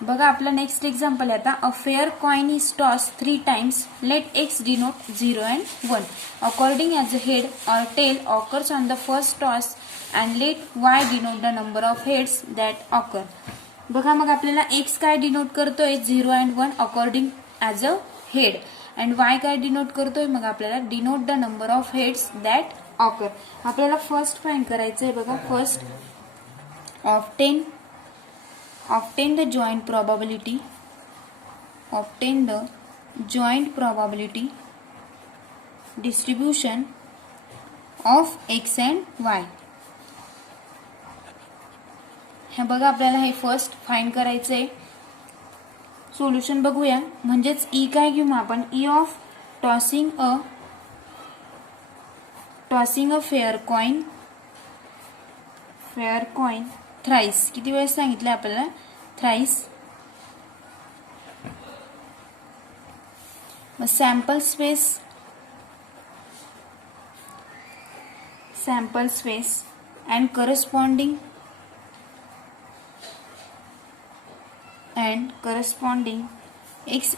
बघा आपला next example आहे आता. A fair coin is toss 3 times. Let x denote 0 and 1 according as a head or tail occurs on the first toss and let y denote the number of heads that occur. बघा मग आपल्याला x काय denote करतोय 0 and 1 according as a head and Y काय denote करतोय मग आपल्याला denote the number of heads that occur. आपल्याला फर्स्ट फाइंड करायचंय बघा. First obtain the joint probability distribution of x and y. हे बघा आपल्याला हे फर्स्ट फाइंड करायचंय. सोल्युशन बघूया. म्हणजेच ई काय घेऊ मग आपण. E of tossing a fair coin thrice. किती वेळेस सांगितलं आपल्याला. Thrice. Sample space and corresponding x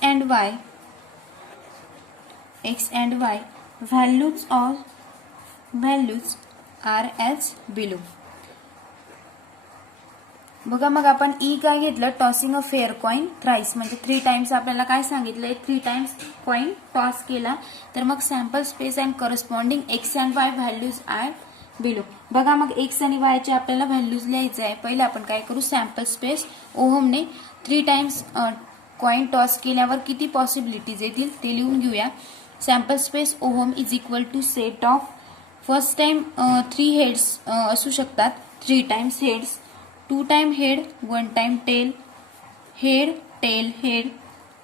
and y values are as below. बघा मग आपण ई काय घेतलं. Tossing a fair coin thrice म्हणजे 3 टाइम्स आपल्याला काय सांगितलंय. 3 टाइम्स कॉइन टॉस केला तर मग sample space and corresponding x and y values are below. बघा मग एक्स आणि वाय चे आपल्याला व्हॅल्यूज लिहायचे आहे. पहिले आपण काय करू. सॅम्पल स्पेस ओहमने 3 टाइम्स कॉइन टॉस केल्यावर किती पॉसिबिलिटीज येतील ते लिहून घेऊया. Sample space omega is equal to set of first time 3 heads असू शकतात. 3 times heads, 2 time head, 1 time tail. Head tail head.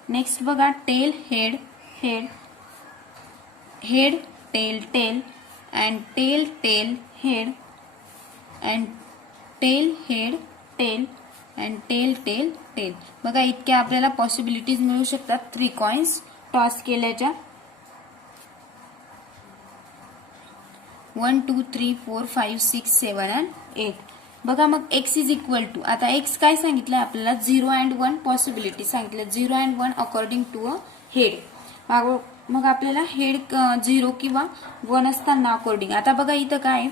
Next बघा tail head head, head tail tail and tail tail head and tail head tail and tail tail tail. बघा इतक्या आपल्याला possibilities मिळू शकतात 3 coins toss केल्याच्या. 1 2 3 4 5 6 7 and 8. बघा मग x is equal to. आता x काय सांगितलंय आपल्याला. 0 and 1 पॉसिबिलिटी सांगितलं. 0 and 1 according to a head. मग आपल्याला हेड 0 किंवा 1 असताना अकॉर्डिंग. आता बघा इथं काय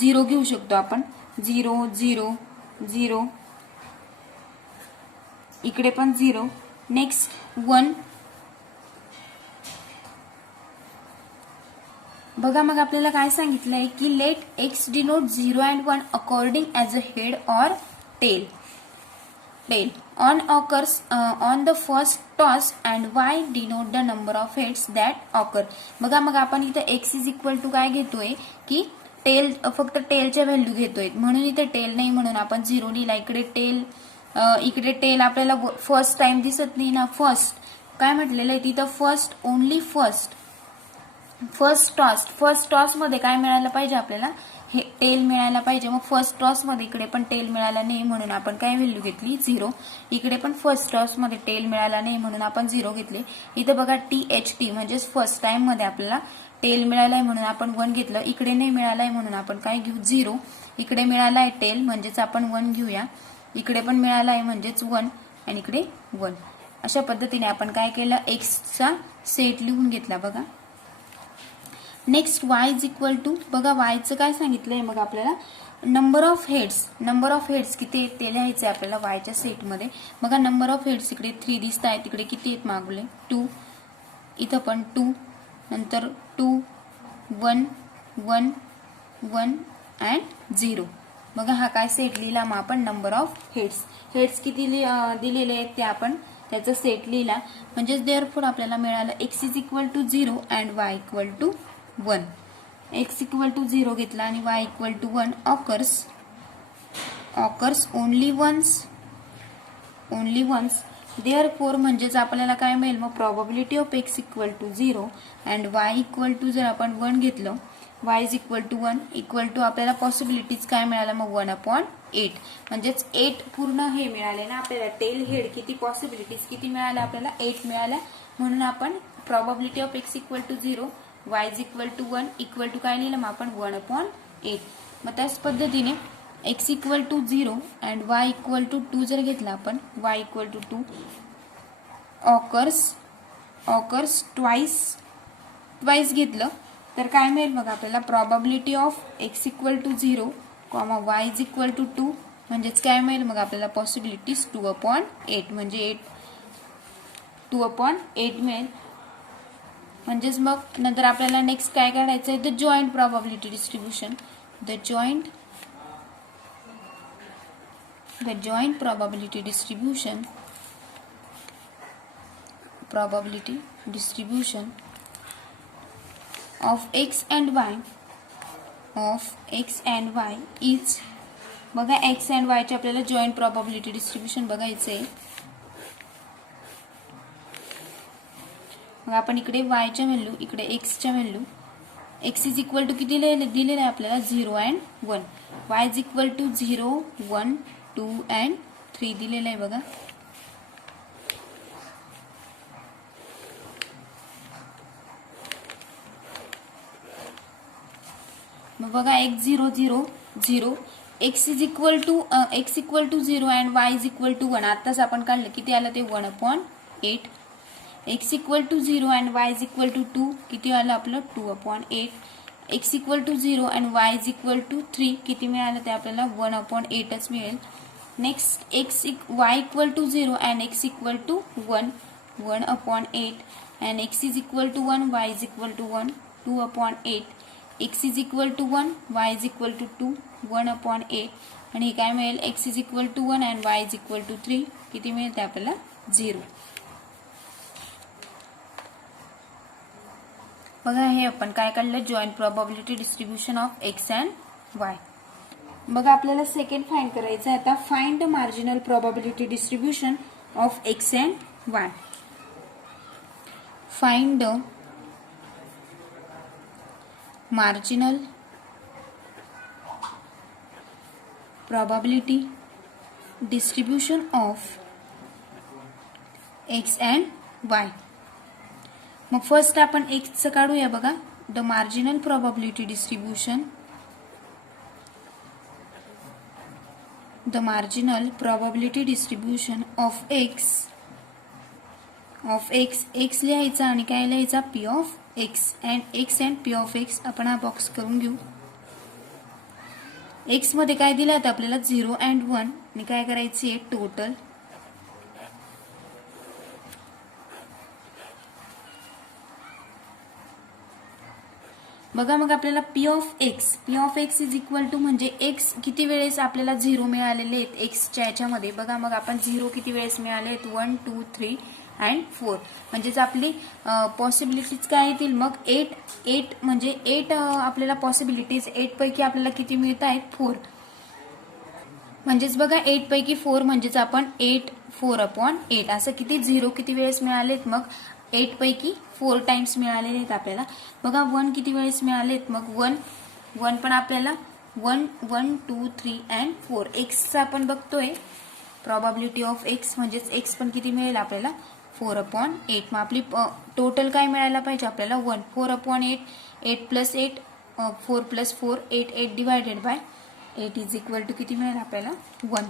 0 घेऊ शकतो आपण. 0 0 0. इकडे पण 0. नेक्स्ट 1. बघा मग आपल्याला काय सांगितलंय की let x denote 0 and 1 according as a head or tail. On occurs on the first toss and y denote the number of heads that occur. बघा मग आपण इथं एक्स इज इक्वल टू काय घेतोय की टेल, फक्त टेलच्या व्हॅल्यू घेतोय म्हणून इथे टेल नाही म्हणून आपण 0 लिहिला. इकडे टेल आपल्याला फर्स्ट टाइम दिसत नाही ना. फर्स्ट काय म्हटलेलं आहे तिथं. फर्स्ट ओनली फर्स्ट टॉस मध्ये काय मिळालं पाहिजे आपल्याला. हे टेल मिळायला पाहिजे. मग फर्स्ट टॉस मध्ये इकडे पण टेल मिळाला नाही म्हणून आपण काय व्हॅल्यू घेतली 0. इकडे पण फर्स्ट टॉस मध्ये टेल मिळाला नाही म्हणून आपण 0 घेतले. इथं बघा THT म्हणजेच फर्स्ट टाइम मध्ये आपल्याला टेल मिळालाय म्हणून आपण 1 घेतलं. इकडे नाही मिळालाय म्हणून आपण काय घेऊ 0. इकडे मिळालाय टेल म्हणजेच आपण 1 घेऊया. इकडे पण मिळालाय म्हणजेच 1 आणि इकडे 1. अशा पद्धतीने आपण काय केलं एक्सचा सेट लिहून घेतला. बघा next y is equal to. बघा वायचं काय सांगितलंय मग आपल्याला. नंबर ऑफ हेड्स किती आहेत ते लिहायचे आपल्याला वायच्या सेटमध्ये. बघा नंबर ऑफ हेड्स इकडे 3 दिसत आहेत. तिकडे किती आहेत मागले 2. इथं पण 2. नंतर 2 1 1 1 अँड 0. बघा हा काय सेट लिहिला मग आपण. नंबर ऑफ हेड्स किती दिलेले आहेत ते आपण त्याचा सेट लिहिला. म्हणजेच देअरफॉर आपल्याला मिळालं x is equal to 0 and y equal to 1. x equal to 0 घेतला आणि y equal to 1 occurs only once. Therefore म्हणजेच आपल्याला काय मिळेल मग probability of x equal to 0 and y equal to जर आपण 1 घेतलं y is equal to 1 equal to आपल्याला पॉसिबिलिटीज काय मिळालं मग 1/8. म्हणजेच 8 पूर्ण हे मिळाले ना आपल्याला. टेल हेड किती पॉसिबिलिटीज किती मिळाल्या आपल्याला 8 मिळाल्या. म्हणून आपण probability of x equal to 0 y is equal to 1 equal to काय लिहिलं मग आपण 1/8. मग त्याच पद्धतीने x equal to 0 and y equal to 2 जर घेतला आपण, y equal to 2 occurs twice घेतलं तर काय मिळेल मग आपल्याला, probability of x equal to 0 comma y is equal to 2 म्हणजेच काय मिळेल मग आपल्याला, पॉसिबिलिटीज 2/8 म्हणजे 2/8 मिळेल. म्हणजेच मग नंतर आपल्याला नेक्स्ट काय काढायचं आहे, the joint probability distribution. The joint probability distribution of x and y is, बघा x and y चे आपल्याला जॉईंट प्रॉबॅबिलिटी डिस्ट्रीब्यूशन बघायचे आहे. मग आपण इकडे y च्या व्हॅल्यू, इकडे x च्या value, x is equal to किती दिलेलं आहे आपल्याला, 0 and 1. y is equal to 0, 1, 2 and 3 दिलेलं आहे बघा. मग बघा x 0, 0, 0, x equal to 0 and y is equal to 1. आताच आपण काढलं किती आलं ते 1/8. x equal to 0 and y is equal to 2 किती आलं आपलं 2/8. x equal to 0 and y is equal to 3 किती मिळालं ते आपल्याला 1/8च मिळेल. Next y equal to 0 and x equal to 1, 1/8 and x is equal to 1, y is equal to 1, 2/8. x is equal to 1, y is equal to 2, 1/8 आणि हे काय मिळेल, x is equal to 1 and y is equal to 3 किती मिळेल ते आपल्याला 0. बघा हे आपण काय काढलं, joint probability distribution of x and y. बघा आपल्याला सेकंड फाइंड करायचं आहे आता, find the marginal probability distribution of x and y. Find the marginal probability distribution of x and y. मग फर्स्ट आपण x चं काढूया बघा, the marginal probability distribution, of x लिहायचा आणि काय लिहायचा, p of x and p of x. आपण हा बॉक्स करून घेऊ. x मध्ये काय दिलं आहे आपल्याला 0 अँड 1 आणि काय करायची आहे टोटल. बघा मग आपल्याला p of x is equal to म्हणजे x किती वेळेस आपल्याला 0 मिळालेले आहेत x च्या याच्यामध्ये. बघा मग आपण 0 किती वेळेस मिळाले आहेत, 1, 2, 3 अँड 4. म्हणजेच आपली पॉसिबिलिटीज काय येतील मग 8 म्हणजे 8 आपल्याला पॉसिबिलिटीज 8 पैकी आपल्याला किती मिळत आहेत 4. म्हणजेच बघा 8 पैकी 4 म्हणजेच आपण 8, 4/8 असं किती 0 किती वेळेस मिळालेत मग 8 पैकी 4 टाइम्स मिळालेले आहेत आपल्याला. बघा 1 किती वेळेस मिळालेत मग 1 पण आपल्याला 1, 1, 2, 3 अँड 4. x आपण बघतोय प्रॉबॅबिलिटी ऑफ x म्हणजेच x पण किती मिळेल आपल्याला 4/8. मग आपली टोटल काय मिळायला पाहिजे आपल्याला 1, 4/8, 8 + 8, 4 + 4, 8 divided by 8 is equal to किती मिळेल आपल्याला 1.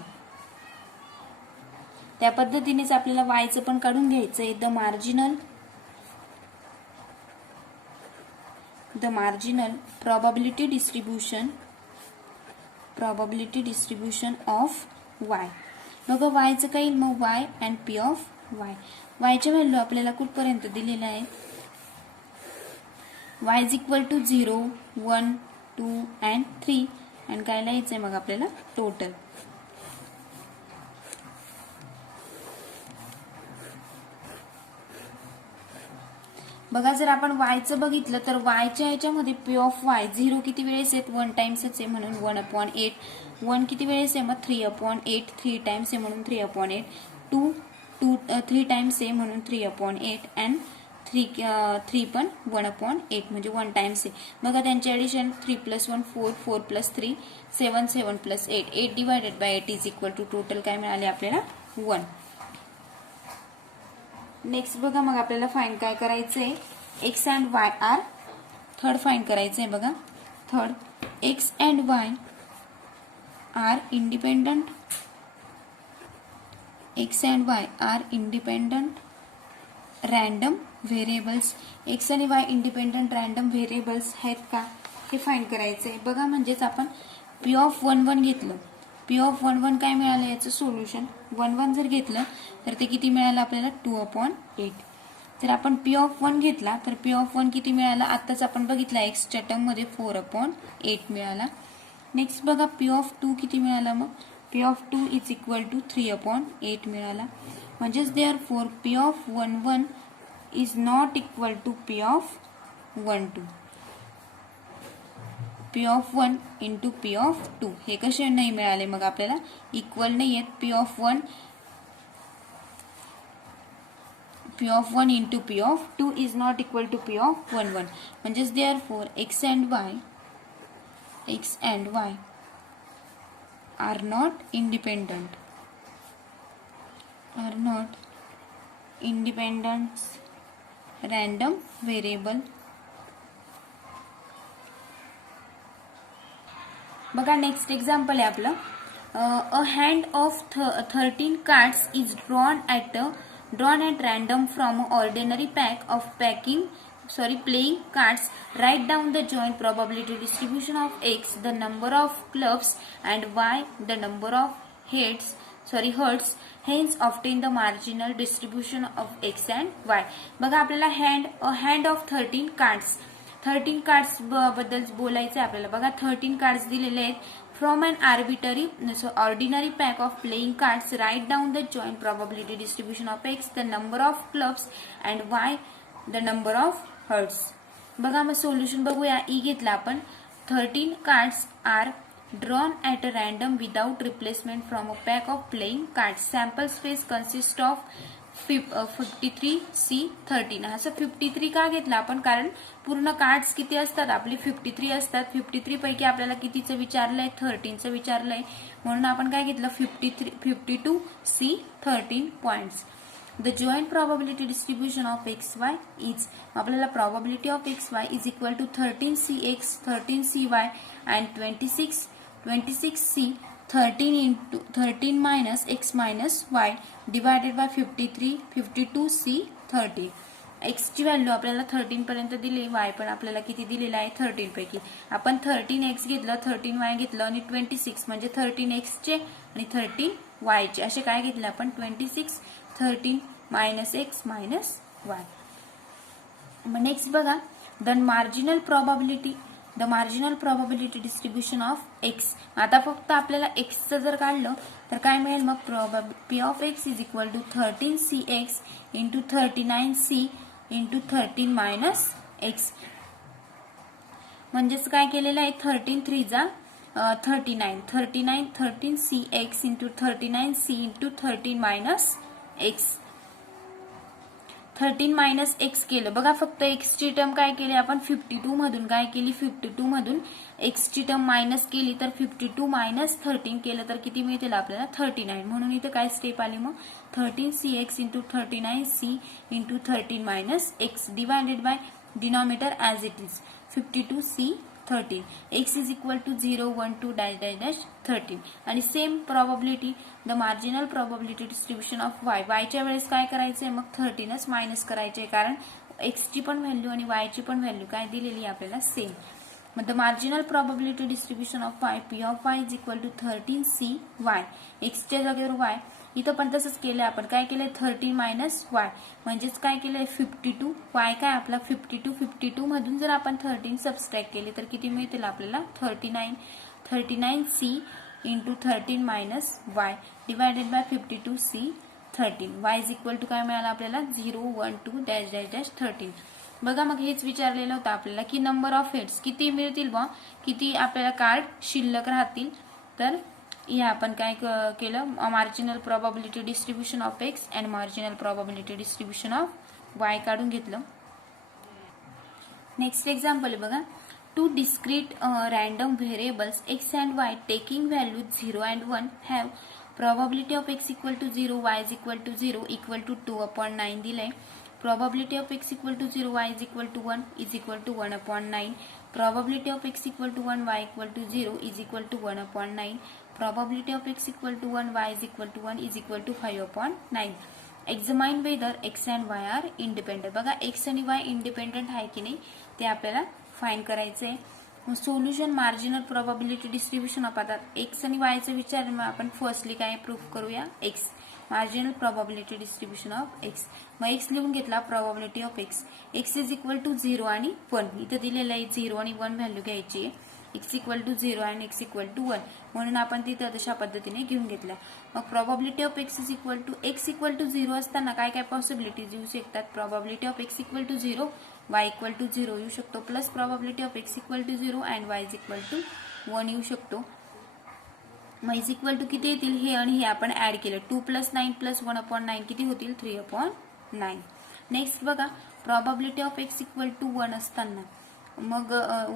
त्या पद्धतीनेच आपल्याला y चं पण काढून घ्यायचं आहे, the marginal probability distribution of y. बघा y चं काय येईल मग y and p of y. y च्या व्हॅल्यू आपल्याला कुठपर्यंत दिलेल्या आहे, y is equal to 0, 1, 2 and 3 and काय लिहायचंय मग आपल्याला टोटल. बघा जर आपण y चं बघितलं तर y च्या याच्यामध्ये p ऑफ y 0 किती वेळेस आहेत 1 टाइम्सच आहे म्हणून 1/8. 1 किती वेळेस आहे मग 3/8, 3 टाइम्स आहे म्हणून 3/8. 3 टाइम्स आहे म्हणून 3/8 अँड 3 पण 1/8 म्हणजे 1 टाइम्स आहे. बघा त्यांचे addition 3 + 1 4, 4 + 3 7, 7 + 8 divided by 8 is equal to total काय मिळाले आपल्याला 1. नेक्स्ट बघा मग आपल्याला फाइंड काय करायचंय, x अँड y आर. थर्ड फाइंड करायचंय बघा, third x and y are independent, x and y are independent random variables. X आणि वाय इंडिपेंडंट रॅन्डम व्हेरिएबल्स आहेत का हे फाइंड करायचं आहे. बघा म्हणजेच आपण पी ऑफ 1 1 घेतलं, पी ऑफ 1 1 काय मिळालं याचं सोल्युशन 1 1 जर घेतलं तर ते किती मिळालं आपल्याला 2/8. जर आपण पी ऑफ 1 घेतला तर पी ऑफ 1 किती मिळाला आत्ताच आपण बघितला एक्सच्या टर्ममध्ये 4/8 मिळाला. नेक्स्ट बघा पी ऑफ 2 किती मिळाला, मग p of 2 is equal to 3/8 मिळाला. म्हणजेच therefore p of 1 1 is not equal to P of 1 2. P of 1 into P of 2 हे कसे नाही मिळाले मग आपल्याला, इक्वल नाही आहेत. P of 1 into P of 2 is not equal to P of 1 1. म्हणजेच therefore x and Y are not independent random variable. बघा नेक्स्ट एक्झाम्पल आहे आपलं. A hand of 13 cards is drawn at random from ordinary pack of playing cards. Write down the joint probability distribution of x, the number of clubs, and y, the number of heads. Hence obtain the marginal distribution of x and y. बघा आपल्याला hand of 13 cards बद्दल बोलायचं आहे आपल्याला. बघा 13 cards दिलेले आहेत. From an ordinary pack of playing cards write down the joint probability distribution of x, the number of clubs and y the number of hearts. बघा मग सोल्युशन बघूया. ई घेतला आपण. 13 cards are drawn at a random without replacement from a pack of playing cards. Sample space consist of 53C13. असं 53 का घेतला आपण, कारण पूर्ण कार्ड्स किती असतात आपली 53 असतात. 53 पैकी आपल्याला कितीचं विचारलंय, 13चं विचारलंय, म्हणून आपण काय घेतलं 52C13 points. The joint probability distribution of x Y is, आपल्याला probability of x Y is equal to 13CX 13CY and 26C 13 minus x minus y divided by 52C13. x ची व्हॅल्यू आपल्याला 13 पर्यंत दिली, y पण आपल्याला किती दिलेला आहे 13 पैकी. आपण 13x घेतलं, 13y घेतलं आणि 26 म्हणजे 13x चे आणि 13y चे असे काय घेतले आपण 26 13 minus x minus y. मग नेक्स्ट बघा the marginal probability distribution of x. आता फक्त आपल्याला एक्सचं जर काढलं तर काय मिळेल मग p of x is equal to 13CX into 39C into 13 minus x. म्हणजेच काय केलेलं आहे 13 3 जा 39 13CX into 39C into 13 minus x. 13 minus x केलं. बघा फक्त एक्स ची टर्म काय केली आपण 52 मधून काय केली 52 मधून एक्स ची टर्म मायनस केली तर 52 मायनस 13 केलं तर किती मिळतील आपल्याला 39. म्हणून इथे काय स्टेप आली मग 13CX into 39C into 13 minus x divided by denominator as it is 52C13. x is equal to 0 1 2 dash dash dash 13. आणि same probability the marginal probability distribution of y. च्या वेळेस काय करायचंय मग 13च मायनस करायचंय, कारण x ची पण व्हॅल्यू आणि y ची पण व्हॅल्यू काय दिलेली आपल्याला सेम. मग the marginal probability distribution of y, p of y is equal to 13CY. x च्या जागेवर y. इथं पण तसंच केलंय आपण. काय केलंय 13 मायनस y म्हणजेच काय केलंय 52. y काय आपला 52 मधून जर आपण 13 सबस्ट्रॅक्ट केले तर किती मिळतील आपल्याला 39C into 13 minus y divided by 52C13. y is equal to काय मिळालं आपल्याला 0 1 2 डॅश डॅश डॅश 13. बघा मग हेच विचारलेलं होतं आपल्याला की नंबर ऑफ हेड्स किती मिळतील बा, किती आपल्याला कार्ड शिल्लक राहतील. तर या आपण काय केलं marginal probability distribution of X and marginal probability distribution of Y काढून घेतलं. नेक्स्ट एक्झाम्पल बघा. Two discrete random variables X and Y taking value 0 and 1 have probability of X equal to 0 Y is equal to 0 equal to 2/9 दिलंय. Probability of x equal to 0, y is equal to 1 is equal to 1/9. Probability of x equal to 1, y equal to 0 is equal to 1/9. probability of x equal to 1, y is equal to 1 is equal to 5/9. Examine whether x and Y are independent. बघा x आणि y independent आहे की नाही ते आपल्याला find करायचं आहे. Solution marginal probability distribution of. आता एक्स आणि वायचा विचार आपण फर्स्टली काय प्रूफ करूया. X marginal probability distribution of x. मग एक्स लिहून घेतला probability of x. X is equal to 0 आणि 1. इथं दिलेलं आहे 0 आणि 1 व्हॅल्यू घ्यायची आहे. एक्स इक्वल टू 0 आणि एक्स इक्वल टू 1 म्हणून आपण तिथं तशा पद्धतीने घेऊन घेतल्या. मग probability of X equal to 0 असताना काय काय पॉसिबिलिटीज येऊ शकतात. Probability of X equal to 0, Y equal to 0 येऊ शकतो. Plus probability of X equal to 0 and Y is equal to 1 येऊ शकतो. मग इज इक्वल टू किती येतील हे आणि हे आपण ऍड केलं. 2 + 9 + 1/9 किती होतील 3/9. नेक्स्ट बघा probability of X equal to 1 असताना मग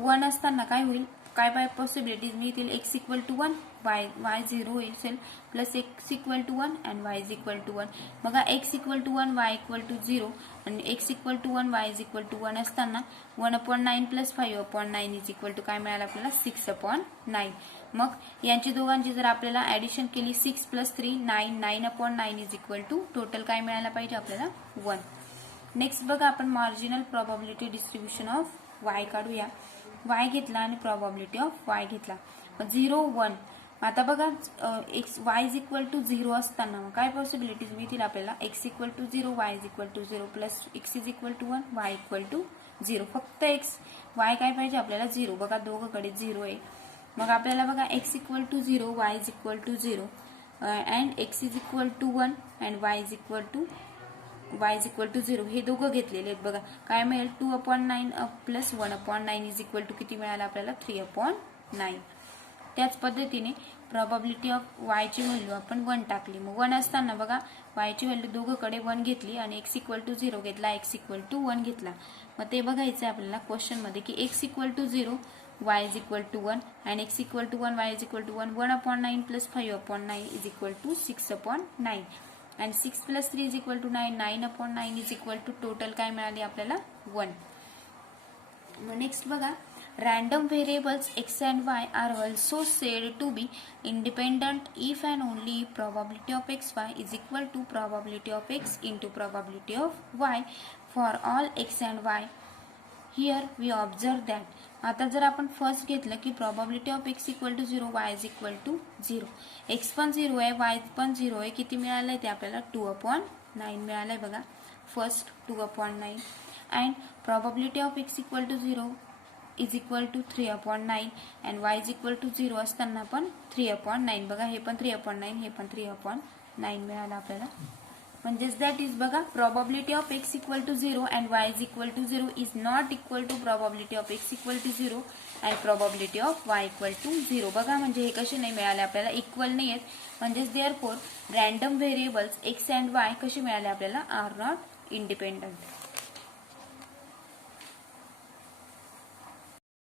1 असताना काय होईल. काय काय पॉसिबिलिटीज मिळतील. एक्स इक्वल टू 1, वाय 0 असेल plus X equal to 1 and Y is equal to 1. बघा X equal to 1, Y equal to 0 आणि X equal to 1, Y is equal to 1 असताना 1/9 + 5/9 इज इक्वल टू काय मिळालं आपल्याला 6/9. मग यांची दोघांची जर आपल्याला ऍडिशन केली 6 + 3 9, 9/9 इज इक्वल टू टोटल काय मिळायला पाहिजे आपल्याला 1. नेक्स्ट बघा आपण marginal probability distribution of Y काढूया. वाय घेतला आणि प्रोबॅबिलिटी ऑफ वाय घेतला. 0 1. आता बघा X Y is equal to 0 असताना काय पॉसिबिलिटीज मिळतील आपल्याला. X equal to 0, Y is equal to 0 plus X is equal to 1, Y equal to 0. फक्त एक्स वाय काय पाहिजे आपल्याला 0. बघा दोघंकडे 0 आहे. मग आपल्याला बघा X equal to 0, Y is equal to 0 and X is equal to 1 and Y is equal to 0 हे दोघं घेतलेले आहेत. बघा काय मिळेल 2/9 प्लस 1/9 इज इक्वल टू किती मिळालं आपल्याला 3/9. त्याच पद्धतीने प्रोबॅबिलिटी ऑफ वायची व्हॅल्यू आपण 1 टाकली. मग 1 असताना बघा वायची व्हॅल्यू दोघंकडे 1 घेतली आणि एक्स इक्वल टू 0 घेतला, एक्स इक्वल टू 1 घेतला. मग ते बघायचं आपल्याला क्वेश्चन मध्ये की X equal to 0, Y is equal to 1 and X equal to 1, Y is equal to 1. 1/9 plus 5/9 is equal to 6/9 and 6 + 3 is equal to 9, 9/9 is equal to total काय मिळाली आपल्याला 1. मग नेक्स्ट बघा random variables X and Y are also said to be independent if and only probability of x Y is equal to probability of X into probability of Y for all X and Y. Here we observe that. आता जर आपण first घेतलं की probability of X equal to 0, Y is equal to 0. X पण 0 आहे, Y पण 0 आहे. किती मिळालंय ते आपल्याला 2/9 मिळालंय. बघा first 2/9 and probability of X equal to 0 is equal to 3/9 and Y is equal to 0 असताना पण 3/9. बघा हे पण 3/9 हे पण 3/9 मिळालं आपल्याला. म्हणजेच दॅट इज बघा probability of X equal to 0 and Y is equal to 0 is not equal to probability of X equal to 0 and probability of Y equal to 0. बघा म्हणजे हे कसे नाही मिळाले आपल्याला इक्वल नाही आहेत. म्हणजेच therefore random variables X and Y कसे मिळाले आपल्याला आर नॉट इंडिपेंडंट.